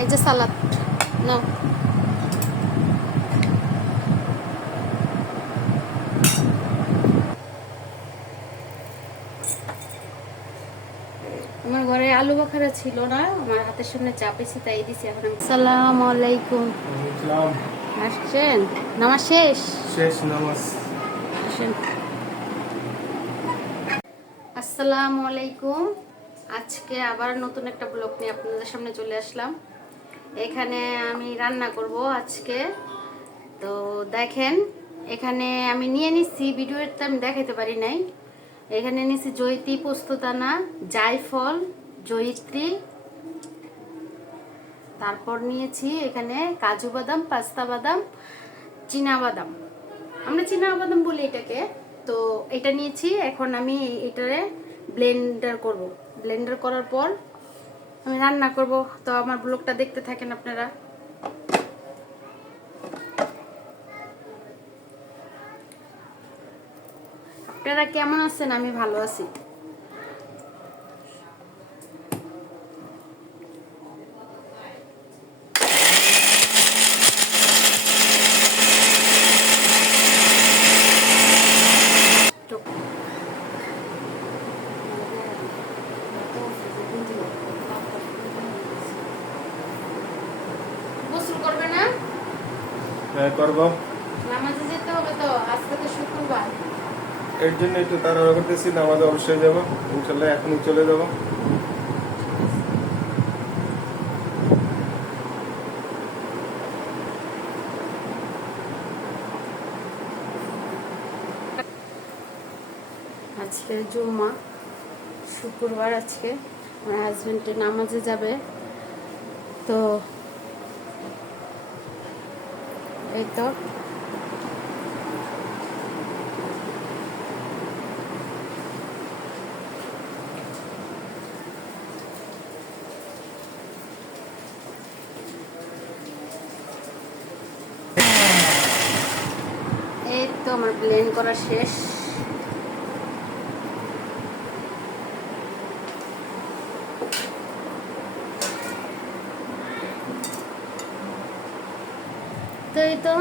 এই যে সালাদ নাও। আমার ঘরে আলু বখারা ছিল না আমার হাতের সামনে চাপেছি তাই দিছি এখন আমি। সালাম আলাইকুম। আসছেন? নামাজ শেষ? শেষ নামাজ। আসেন আসসালামু আলাইকুম। আজকে আবার নতুন একটা ব্লগ নিয়ে আপনাদের সামনে চলে আসলাম। এখানে আমি রান্না করব আজকে। তো দেখেন, এখানে আমি নিয়ে নিচ্ছি ভিডিওতে আমি দেখাতে পারি নাই। এখানে নিচ্ছি জৈতি পোস্তদানা, জায়ফল, জয়িত্রী। তারপর নিয়েছি এখানে কাজু বাদাম, পাস্তা বাদাম, চীনা বাদাম। আমরা চীনা বাদাম বলি এটাকে। তো এটা নিয়েছি, এখন আমি এটারে ব্লেন্ডার করব। ব্লেন্ডার করার পর আমি রান্না করব। তো আমার ব্লগটা দেখতে থাকেন আপনারা। আপনারা কেমন আছেন? আমি ভালো আছি। গোসল করবে না? হ্যাঁ করব। নামাজে যেতে হবে তো আজকে তো শুক্রবার। এর জন্য একটু তাড়াহুড়ো করতেছি নামাজ অবশ্যই যাব। ইনশাল্লাহ এখনই চলে যাব। আজকে জুম্মা শুক্রবার আজকে। আমার হাজবেন্ডে নামাজে যাবে। তো এই আমার ব্লেন্ড করা শেষ। তো এই তো,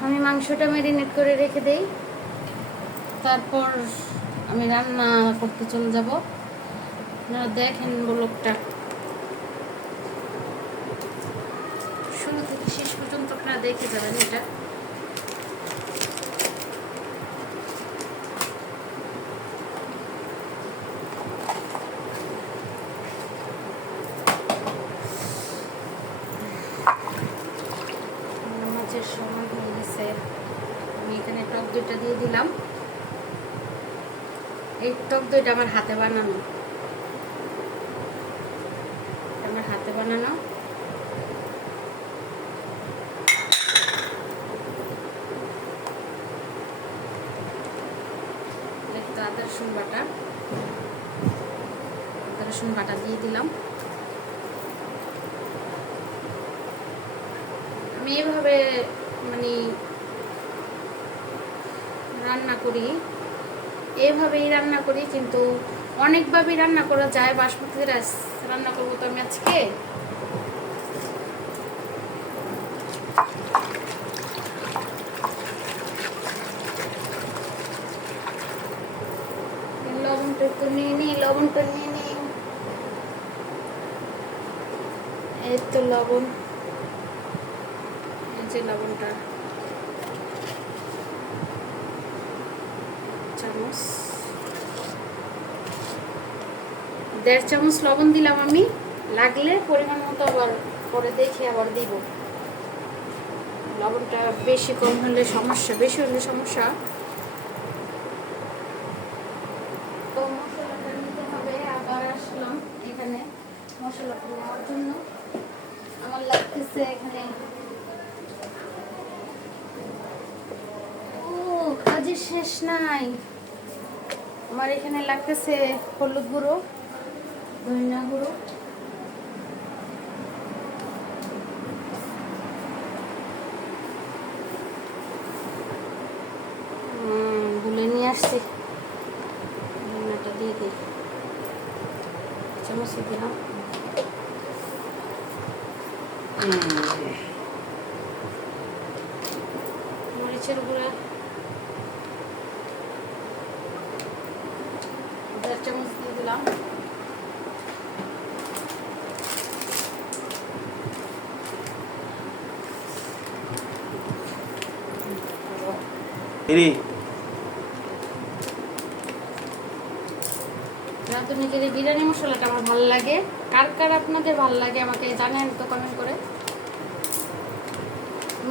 আমি মাংসটা ম্যারিনেট করে রেখে দেই। তারপর আমি রান্না করতে চলে যাব। আপনারা দেখেন ব্লগটা। শুরু থেকে শেষ পর্যন্ত আপনারা দেখে যাবেন এটা। নামাজের সময় হয়ে গেছে আমি এখানে টক দইটা দিয়ে দিলাম। এই টক দইটা আমার হাতে বানানো। আমার হাতে বানানো একটু আদা রসুন বাটা আদা রসুন বাটা দিয়ে দিলাম আমি এভাবে মানে রান্না করি, এভাবেই রান্না করি, কিন্তু অনেকভাবেই রান্না করা যায়, বাসমতি রাইস রান্না করব তো আমি আজকে। লবণটা নিই, লবণটা নিয়ে নিই। এই তো লবণ। লবণটা চামচ। দেড় চামচ লবণ দিলাম আমি। লাগলে পরিমাণ মতো আবার পরে দেখে আবার দিব। লবণটা বেশি কম হলে সমস্যা, বেশি হলে সমস্যা তো মশলাটা নিতে হবে আবার আসলাম এখানে মশলাটা নেওয়ার জন্য আমার লাগতেছে এখানে ও কাজের শেষ নাই। আমার এখানে লাগতেছে হলুদ গুঁড়ো, ধনিয়া গুঁড়ো। ভুলে নিয়ে আসছি। ধনিয়াটা দিয়ে দিই। চামচ দিলাম। মরিচের গুঁড়া দেড় চামচ দিয়ে দিলাম। এরি বিরিয়ানি মশলাটা আমার ভালো লাগে কার কার আপনাদের ভালো লাগে আমাকে জানেন তো কমেন্ট করে।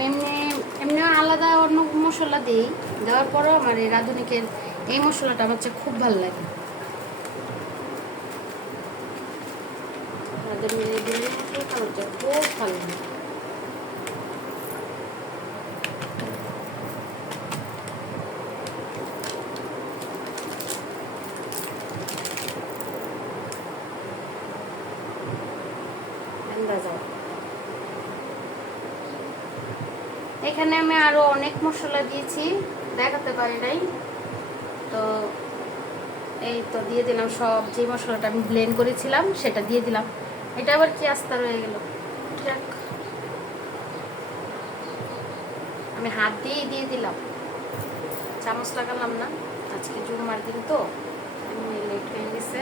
এমনি এমনি আলাদা অন্য মশলা দিই দেওয়ার পরও আমার এই রাঁধুনিকের এই মশলাটা আমার খুব ভালো লাগে। মশলাটা খুব ভালো আন্দাজে এখানে আমি আরও অনেক মশলা দিয়েছি, দেখাতে পারি নাই। তো এই তো দিয়ে দিলাম সব যে মশলাটা আমি ব্লেন্ড করেছিলাম, সেটা দিয়ে দিলাম। এটা আবার কি আস্তা রয়ে গেল। আমি হাত দিয়েই দিয়ে দিলাম। চামচ লাগালাম না। আজকে জুম্মার দিন তো। লেট হয়ে গেছে।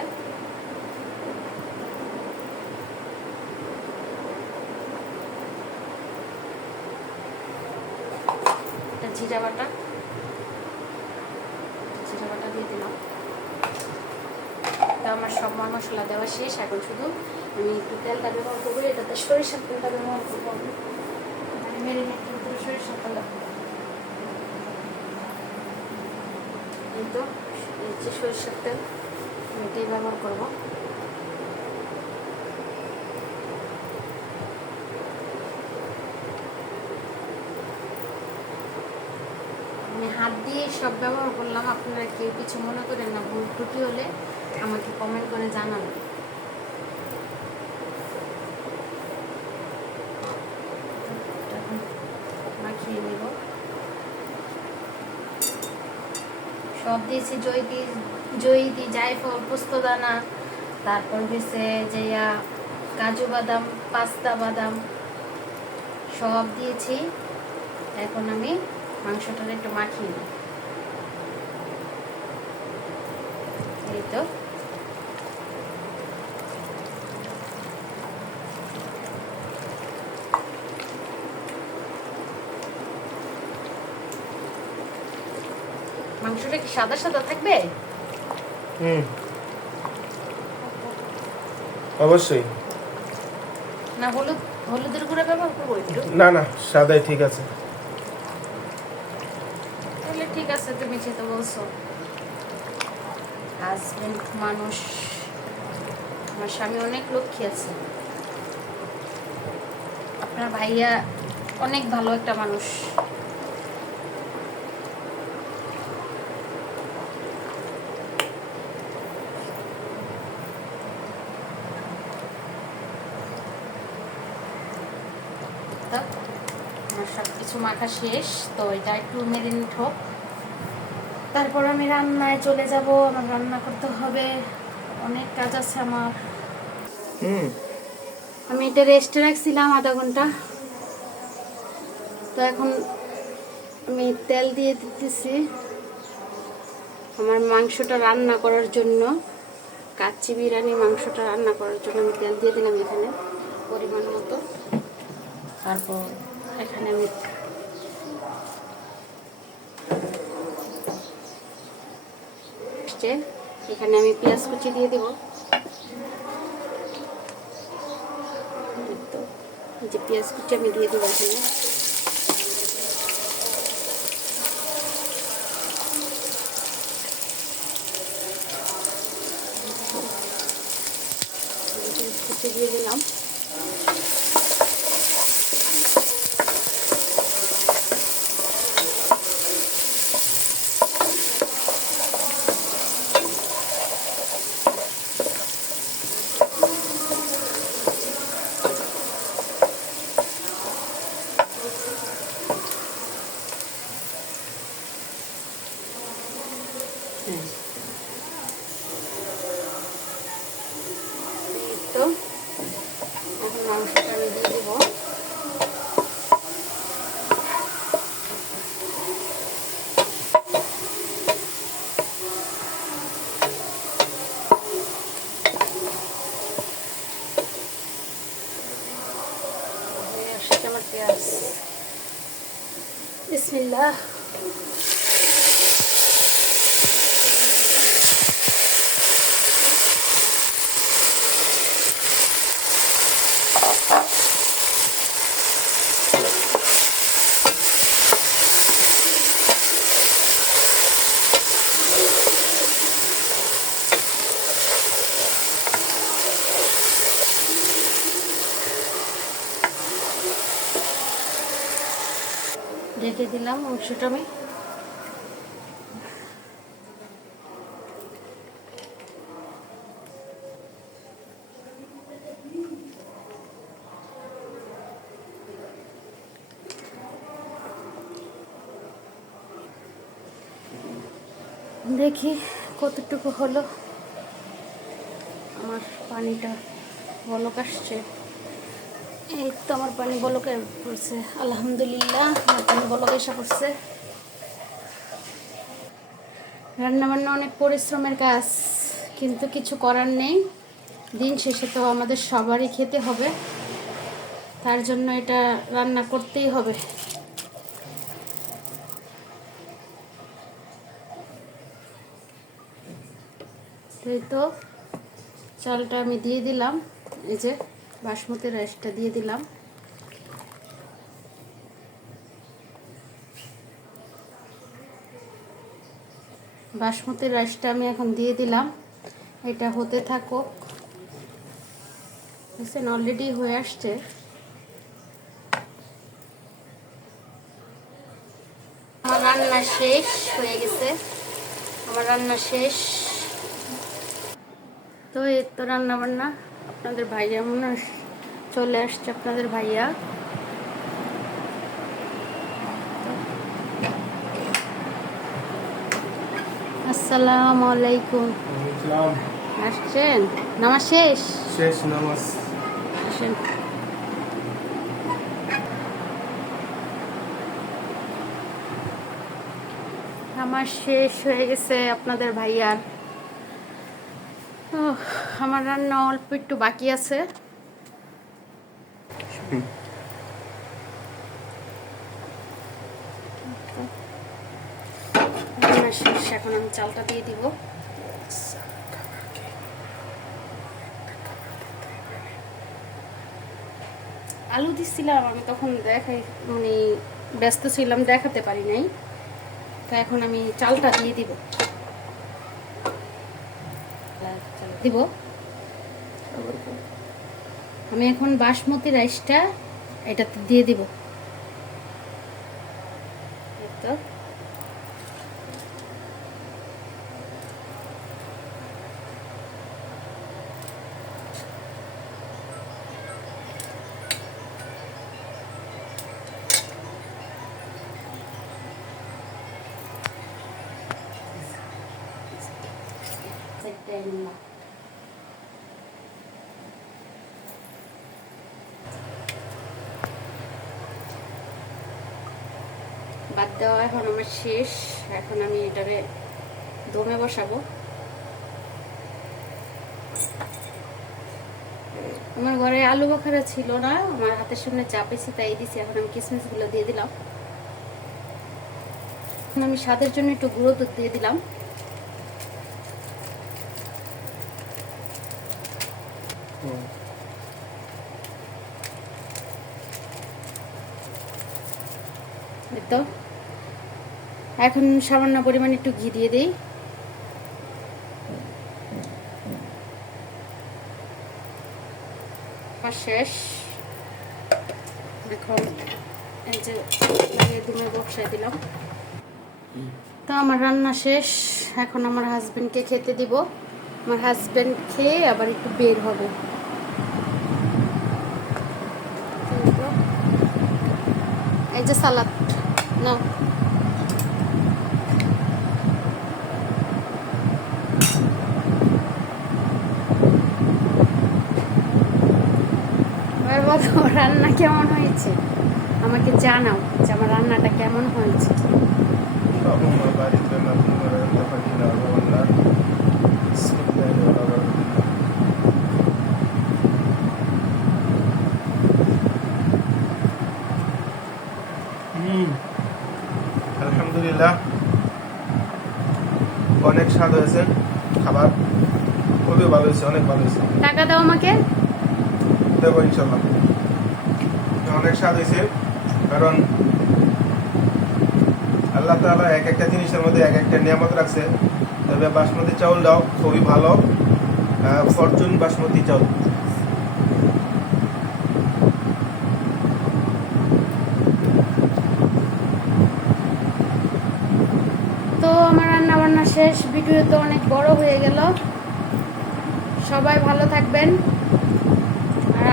জিরা বাটা। জিরা বাটা দিয়ে দিলাম। আমার সব মশলা দেওয়া শেষ এখন শুধু আমি একটু তেলটা ব্যবহার করব এটাতে সরিষার তেলটা ব্যবহার করব আমি। মানে মেরিনেট কিন্তু সরিষার তেল এই তো এই যে সরিষার তেল আমি এটাই ব্যবহার করব। আমি হাত দিয়ে সব ব্যবহার করলাম আপনারা কেউ কিছু মনে করেন না ভুল ত্রুটি হলে আমাকে কমেন্ট করে এখন মাখিয়ে নেব। সব দিয়েছি জৈদি জৈদি জায়ফল, পোস্তদানা, তারপর গেছে যেয়া, কাজু বাদাম, পাস্তা বাদাম, সব দিয়েছি। এখন আমি মাংসটা একটু মাখিয়ে নিই। এই তো। মাংসটা কি সাদা সাদা থাকবে? হুম। অবশ্যই। না হলুদ হলুদের গুঁড়া ব্যবহার করব না না সাদাই ঠিক আছে। তাহলে ঠিক আছে তুমি যেতে বলছো। হাজবেন্ড মানুষ আমার স্বামী অনেক লক্ষ্মী আছে। আপনার ভাইয়া অনেক ভালো একটা মানুষ তো আমার সব কিছু মাখা শেষ তো এটা একটু মেরিনেট হোক। তারপর আমি রান্নায় চলে যাব আমার রান্না করতে হবে। অনেক কাজ আছে আমার। হুম। আমি এটা রেস্টে রাখছিলাম আধা ঘণ্টা। তো এখন আমি তেল দিয়ে দিতেছি। আমার মাংসটা রান্না করার জন্য কাচ্চি বিরিয়ানি মাংসটা রান্না করার জন্য আমি তেল দিয়ে দিলাম এখানে পরিমাণ মতো। তারপর এখানে আমি আসছে। এখানে আমি পেঁয়াজ কুচি দিয়ে দিব যে পেঁয়াজ কুচি আমি দিয়ে দেবো এখানে Bismillah. রেখে দিলাম অংশটা আমি। দেখি কতটুকু হলো। আমার পানিটা বলক আসছে। এই তো আমার পানি বলকে পড়ছে। আলহামদুলিল্লাহ, আমার পানি বলক এসে পড়ছে। রান্নাবান্না অনেক পরিশ্রমের কাজ, কিন্তু কিছু করার নেই। দিন শেষে তো আমাদের সবারই খেতে হবে। তার জন্য এটা রান্না করতেই হবে। এই তো, চালটা আমি দিয়ে দিলাম। এই যে বাসমতি রাইসটা দিয়ে দিলাম। বাসমতি রাইসটা আমি এখন দিয়ে দিলাম। এটা হতে থাকুক। বুঝছেন অলরেডি হয়ে আসছে। আমার রান্না শেষ হয়ে গেছে। আমার রান্না শেষ। তো এই তো রান্না বান্না আপনাদের ভাইয়া মনে চলে আসছে আপনাদের ভাইয়া। আসসালামু আলাইকুম। আসছেন? নামাজ শেষ? শেষ নামাজ। আসেন। আমার শেষ হয়ে গেছে আপনাদের ভাইয়ার। আমার রান্না অল্প একটু বাকি আছে। এখন আমি চালটা দিয়ে দিব। আলু দিচ্ছিলাম আমি তখন দেখাই মানে ব্যস্ত ছিলাম দেখাতে পারি নাই। তো এখন আমি চালটা দিয়ে দিব। দিব? কো। আমি এখন বাসমতি রাইসটা এটাতে দিয়ে দিব তো বাদ দেওয়া এখন আমার শেষ। এখন আমি এটারে দমে বসাবো। আমার ঘরে আলু বখারা ছিল না, আমার হাতের সামনে চাপেছি তাই দিছি। এখন আমি কিসমিসগুলো দিয়ে দিলাম। এখন আমি স্বাদের জন্য একটু গুঁড়ো দুধ দিয়ে দিলাম। তো। এখন সামান্য পরিমাণ একটু ঘি দিয়ে দিই। শেষ। এখন এই যে দুমের দিলাম। তো আমার রান্না শেষ। এখন আমার হাজবেন্ডকে খেতে দিব। আমার হাজবেন্ড খেয়ে আবার একটু বের হবে। এই যে সালাদ। না বাবা রান্না কেমন হয়েছে? আমাকে জানাও যে আমার রান্নাটা কেমন হয়েছে। আলহামদুলিল্লাহ। অনেক স্বাদ হয়েছে খাবার খুবই ভালো হয়েছে অনেক ভালো হয়েছে। টাকা দাও আমাকে। দেবো ইনশাল্লাহ। অনেক স্বাদ হয়েছে, কারণ আল্লাহ তাআলা এক একটা জিনিসের মধ্যে এক একটা নিয়ামত রাখছে। তবে বাসমতি চাউলটাও খুবই ভালো ফরচুন বাসমতি চাউল। তো আমার শেষ, ভিডিও তো অনেক বড় হয়ে গেল। সবাই ভালো থাকবেন।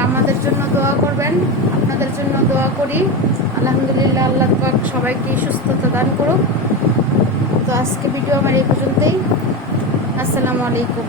আমাদের জন্য দোয়া করবেন, আপনাদের জন্য দোয়া করি। আলহামদুলিল্লাহ, আল্লাহ পাক সবাইকে সুস্থতা দান করুক। তো আজকে ভিডিও আমার এই পর্যন্তই। আসসালামু আলাইকুম।